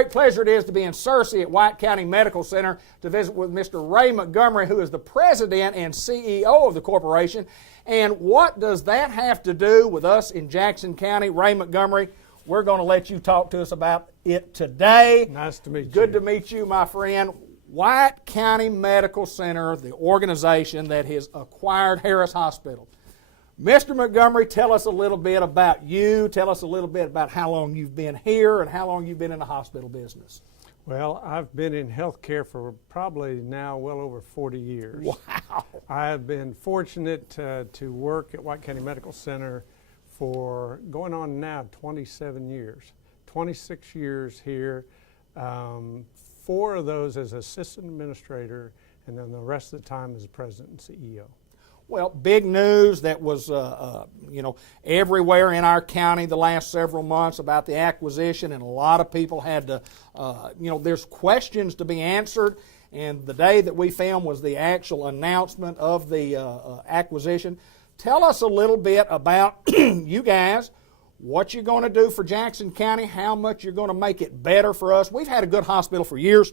Great pleasure it is to be in Searcy at White County Medical Center to visit with Mr. Ray Montgomery, who is the president and CEO of the corporation. And what does that have to do with us in Jackson County? Ray Montgomery, we're going to let you talk to us about it today. Nice to meet you. Good to meet you, my friend. White County Medical Center, the organization that has acquired Harris Hospital. Mr. Montgomery, tell us a little bit about you. Tell us a little bit about how long you've been here and how long you've been in the hospital business. Well, I've been in healthcare for probably now well over 40 years. Wow. I've been fortunate to work at White County Medical Center for going on now 27 years. 26 years here, 4 of those as assistant administrator, and then the rest of the time as president and CEO. Well, big news that was, everywhere in our county the last several months about the acquisition, and a lot of people had to, there's questions to be answered, and the day that we filmed was the actual announcement of the acquisition. Tell us a little bit about you guys, what you're going to do for Jackson County, how much you're going to make it better for us. We've had a good hospital for years,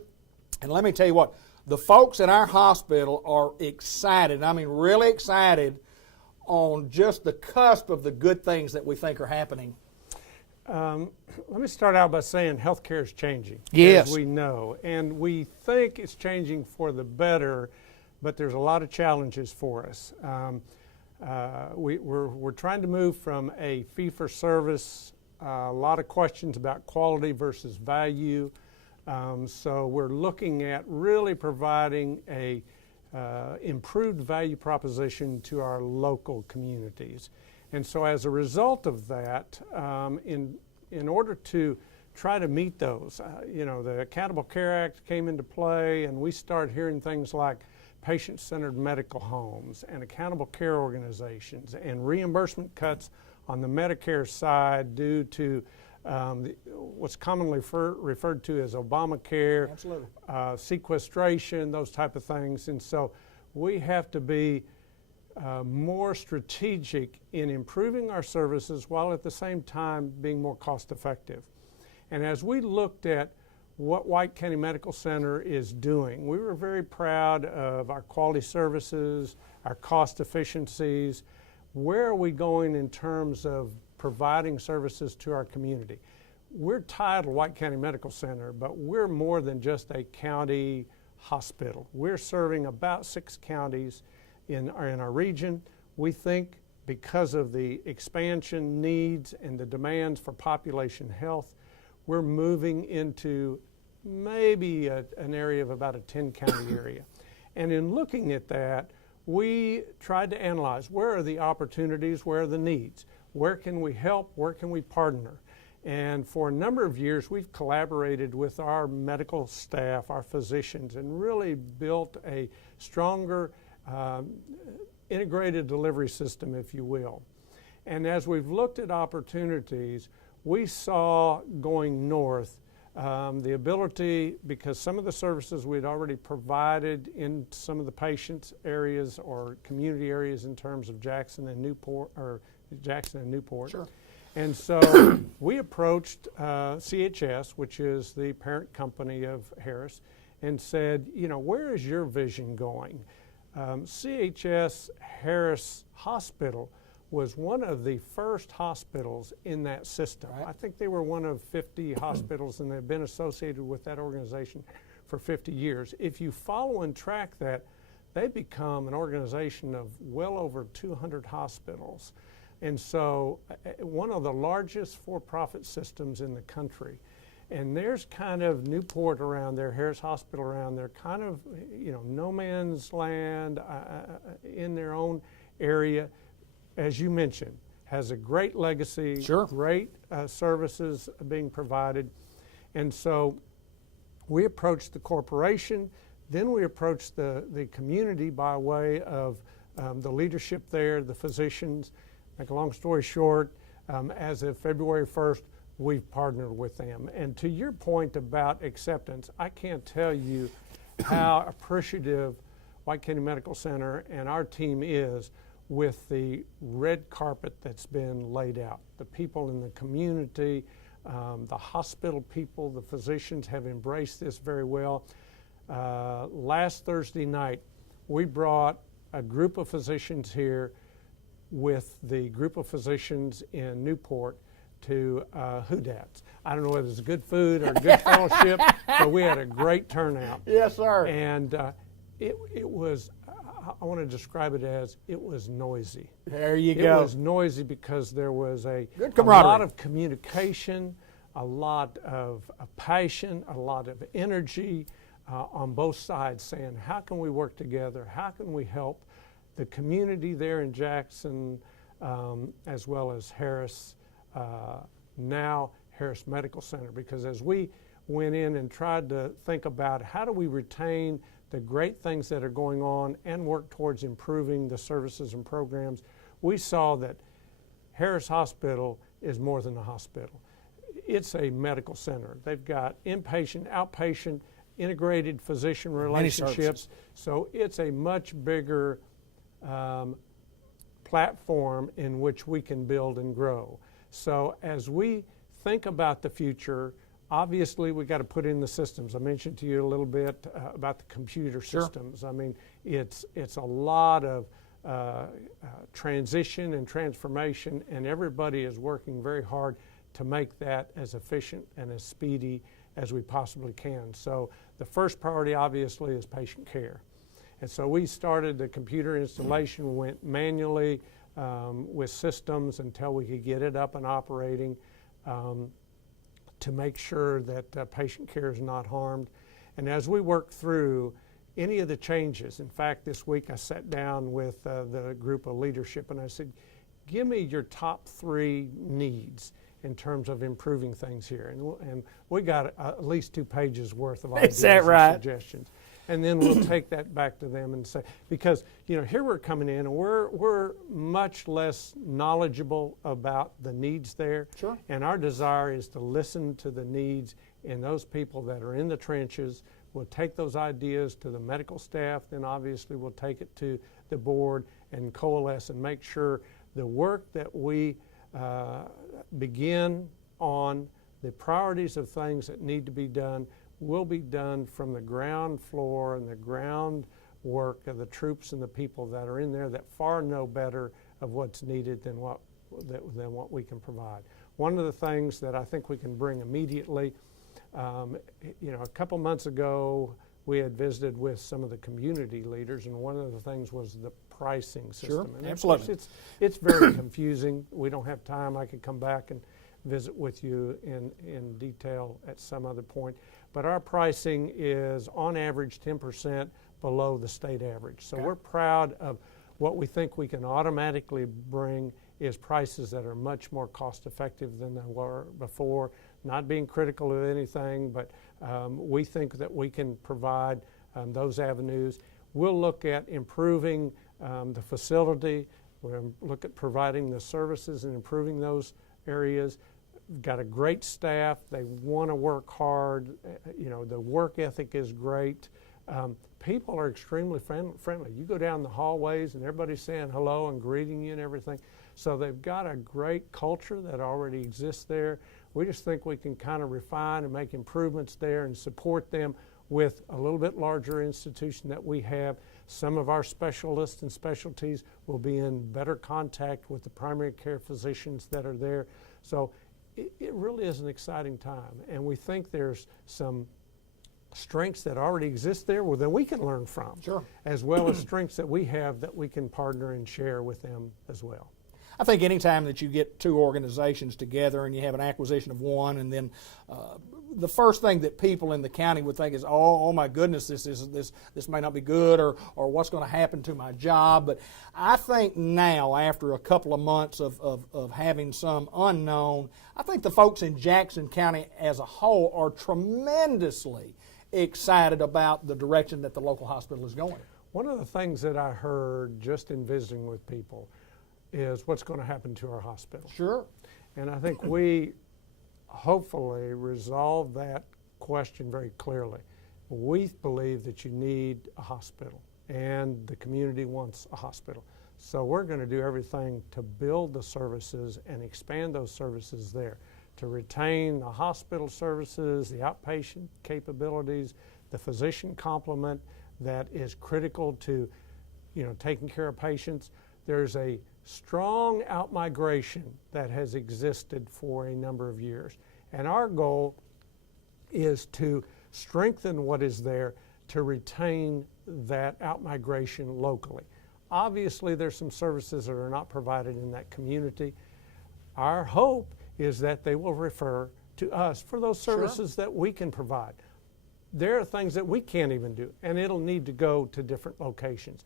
and let me tell you what, the folks at our hospital are excited, I mean really excited, on just the cusp of the good things that we think are happening. Let me start out by saying healthcare is changing, yes, as we know, and we think it's changing for the better, but there's a lot of challenges for us. We're trying to move from a fee-for-service, a lot of questions about quality versus value. So we're looking at really providing a improved value proposition to our local communities. And so as a result of that, in order to try to meet those, the Accountable Care Act came into play, and we started hearing things like patient-centered medical homes and accountable care organizations and reimbursement cuts on the Medicare side due to what's commonly referred to as Obamacare, sequestration, those type of things. And so we have to be more strategic in improving our services while at the same time being more cost effective. And as we looked at what White County Medical Center is doing, we were very proud of our quality services, our cost efficiencies. Where are we going in terms of providing services to our community? We're titled White County Medical Center, but we're more than just a county hospital. We're serving about 6 counties in our region. We think because of the expansion needs and the demands for population health, we're moving into maybe an area of about a 10-county area. And in looking at that, we tried to analyze where are the opportunities, where are the needs, where can we help, where can we partner. And for a number of years, we've collaborated with our medical staff, our physicians, and really built a stronger integrated delivery system, if you will. And as we've looked at opportunities, we saw going north the ability, because some of the services we'd already provided in some of the patients' areas or community areas in terms of Jackson and Newport, Sure. And so we approached CHS, which is the parent company of Harris, and said, where is your vision going? CHS Harris Hospital was one of the first hospitals in that system. Right. I think they were one of 50 hospitals, and they've been associated with that organization for 50 years. If you follow and track that, they become an organization of well over 200 hospitals. And so one of the largest for-profit systems in the country. And there's kind of Newport around there, Harris Hospital around there, kind of, no man's land in their own area. As you mentioned, has a great legacy, sure, great services being provided. And so we approached the corporation, then we approached the community by way of the leadership there, the physicians. Make a long story short, as of February 1st, we've partnered with them. And to your point about acceptance, I can't tell you how appreciative White County Medical Center and our team is with the red carpet that's been laid out. The people in the community, The hospital people, the physicians have embraced this very well. Last Thursday night, we brought a group of physicians here with the group of physicians in Newport to Hoodats. I don't know whether it's good food or good fellowship, but we had a great turnout. Yes, sir. And it was, I want to describe it as, it was noisy. There you go. It was noisy because there was a Good camaraderie. lot of communication, a lot of passion, a lot of energy on both sides, saying, how can we work together? How can we help the community there in Jackson, as well as Harris, now Harris Medical Center? Because as we went in and tried to think about how do we retain the great things that are going on and work towards improving the services and programs, we saw that Harris Hospital is more than a hospital. It's a medical center. They've got inpatient, outpatient, integrated physician relationships. So it's a much bigger platform in which we can build and grow. So as we think about the future, obviously we got to put in the systems. I mentioned to you a little bit about the computer systems. I mean, it's a lot of transition and transformation, and everybody is working very hard to make that as efficient and as speedy as we possibly can. So the first priority obviously is patient care. And so we started the computer installation, went manually with systems until we could get it up and operating to make sure that patient care is not harmed. And as we work through any of the changes, in fact, this week I sat down with the group of leadership and I said, give me your top 3 needs in terms of improving things here. And we got at least 2 pages worth of ideas and suggestions. And then we'll take that back to them and say, because here we're coming in and we're much less knowledgeable about the needs there. Sure. And our desire is to listen to the needs in those people that are in the trenches. We'll take those ideas to the medical staff, then obviously we'll take it to the board and coalesce and make sure the work that we begin on, the priorities of things that need to be done, will be done from the ground floor and the ground work of the troops and the people that are in there that far know better of what's needed than what we can provide. One of the things that I think we can bring immediately, a couple months ago we had visited with some of the community leaders, and one of the things was the pricing system. Sure, and absolutely. It's very confusing. We don't have time. I could come back and visit with you in detail at some other point. But our pricing is on average 10% below the state average. So we're proud of what we think we can automatically bring is prices that are much more cost effective than they were before. Not being critical of anything, but we think that we can provide those avenues. We'll look at improving the facility. We'll look at providing the services and improving those areas. Got a great staff. They want to work hard. The work ethic is great. People are extremely friendly. You go down the hallways and everybody's saying hello and greeting you and everything. So they've got a great culture that already exists there. We just think we can kind of refine and make improvements there and support them with a little bit larger institution that we have. Some of our specialists and specialties will be in better contact with the primary care physicians that are there. So it really is an exciting time, and we think there's some strengths that already exist there that we can learn from, Sure. as well as strengths that we have that we can partner and share with them as well. I think anytime that you get 2 organizations together and you have an acquisition of one, and then the first thing that people in the county would think is, oh my goodness, this may not be good, or what's going to happen to my job. But I think now, after a couple of months of having some unknown, I think the folks in Jackson County as a whole are tremendously excited about the direction that the local hospital is going. One of the things that I heard just in visiting with people is what's going to happen to our hospital. Sure. And I think we hopefully resolve that question very clearly. We believe that you need a hospital, and the community wants a hospital. So we're going to do everything to build the services and expand those services there. to retain the hospital services, the outpatient capabilities, the physician complement that is critical to, taking care of patients. There's a strong outmigration that has existed for a number of years. And our goal is to strengthen what is there to retain that outmigration locally. Obviously, there's some services that are not provided in that community. Our hope is that they will refer to us for those services that we can provide. There are things that we can't even do, and it'll need to go to different locations.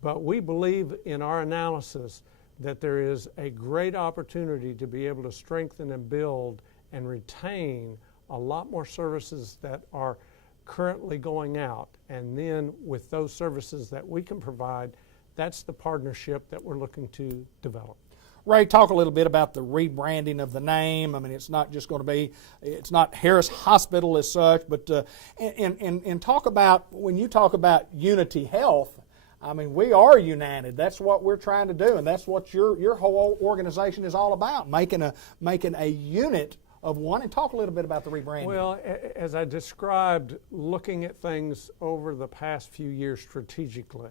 But we believe in our analysis that there is a great opportunity to be able to strengthen and build and retain a lot more services that are currently going out. And then with those services that we can provide, that's the partnership that we're looking to develop. Ray, talk a little bit about the rebranding of the name. I mean, it's not just going to be, it's not Harris Hospital as such, but and talk about, when you talk about Unity Health, I mean, we are united. That's what we're trying to do, and that's what your whole organization is all about, making a unit of one. And talk a little bit about the rebranding. Well, as I described, looking at things over the past few years strategically,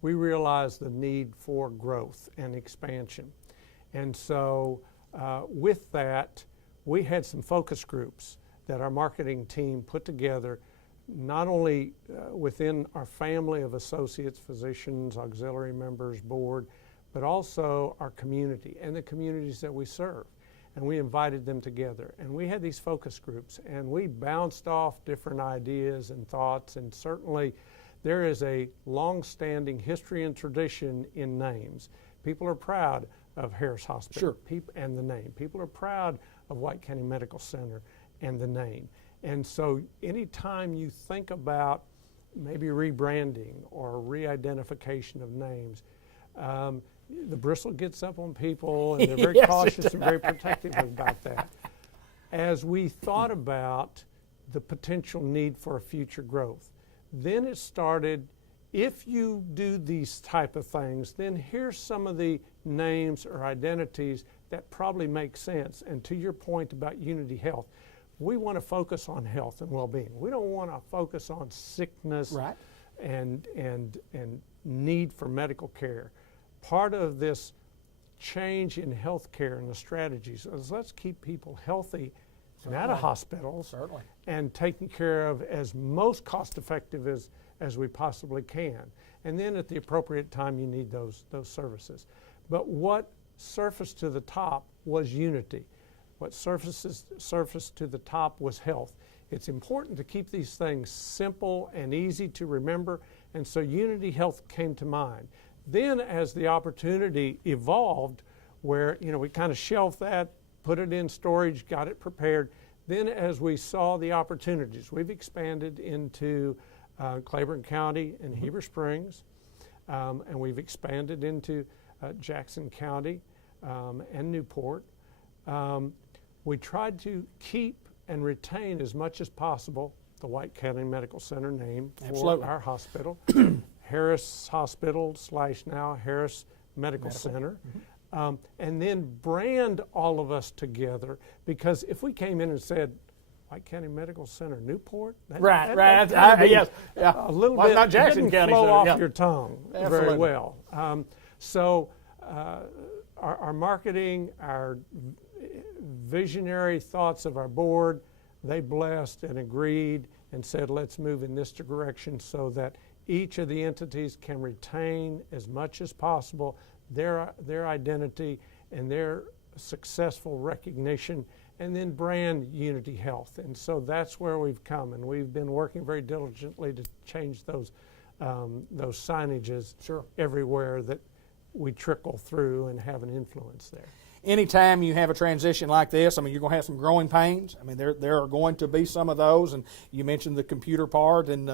we realized the need for growth and expansion. And so with that, we had some focus groups that our marketing team put together, not only within our family of associates, physicians, auxiliary members, board, but also our community and the communities that we serve. And we invited them together. And we had these focus groups, and we bounced off different ideas and thoughts. And certainly there is a long-standing history and tradition in names. People are proud of Harris Hospital and the name. People are proud of White County Medical Center and the name. And so anytime you think about maybe rebranding or re-identification of names, the bristle gets up on people, and they're very cautious and very protective about that. As we thought about the potential need for future growth, then it started, if you do these type of things, then here's some of the names or identities that probably make sense. And to your point about Unity Health, we want to focus on health and well-being. We don't want to focus on sickness and need for medical care. Part of this change in health care and the strategies is let's keep people healthy and out of hospitals and taken care of as most cost-effective as we possibly can. And then at the appropriate time, you need those services. But what surfaced to the top was unity. What surfaced to the top was health. It's important to keep these things simple and easy to remember, and so Unity Health came to mind. Then as the opportunity evolved, where we kind of shelved that, put it in storage, got it prepared, then as we saw the opportunities, we've expanded into Claiborne County and Heber Springs, and we've expanded into Jackson County and Newport. We tried to keep and retain as much as possible the White County Medical Center name for our hospital, Harris Hospital / now Harris Medical Center, and then brand all of us together, because if we came in and said White County Medical Center Newport, a little bit not Jackson County flow Center, off your tongue very well. So our marketing, our visionary thoughts of our board, they blessed and agreed and said, let's move in this direction so that each of the entities can retain as much as possible their identity and their successful recognition, and then brand Unity Health. And so that's where we've come, and we've been working very diligently to change those signages everywhere that we trickle through and have an influence there. Anytime you have a transition like this, I mean, you're going to have some growing pains. I mean, there are going to be some of those, and you mentioned the computer part, and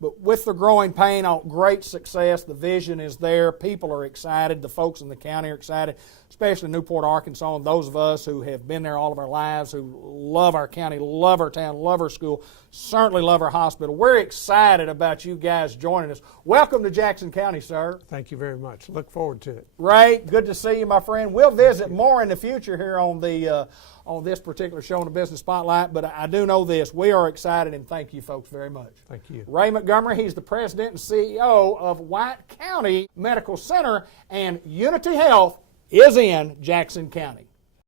but with the growing pain, great success. The vision is there. People are excited. The folks in the county are excited, especially Newport, Arkansas, and those of us who have been there all of our lives, who love our county, love our town, love our school, certainly love our hospital. We're excited about you guys joining us. Welcome to Jackson County, sir. Thank you very much. Look forward to it. Ray, good to see you, my friend. We'll visit more in the future here on the on this particular show on the Business Spotlight, but I do know this. We are excited, and thank you folks very much. Thank you. Ray Montgomery, he's the president and CEO of White County Medical Center, and Unity Health is in Jackson County.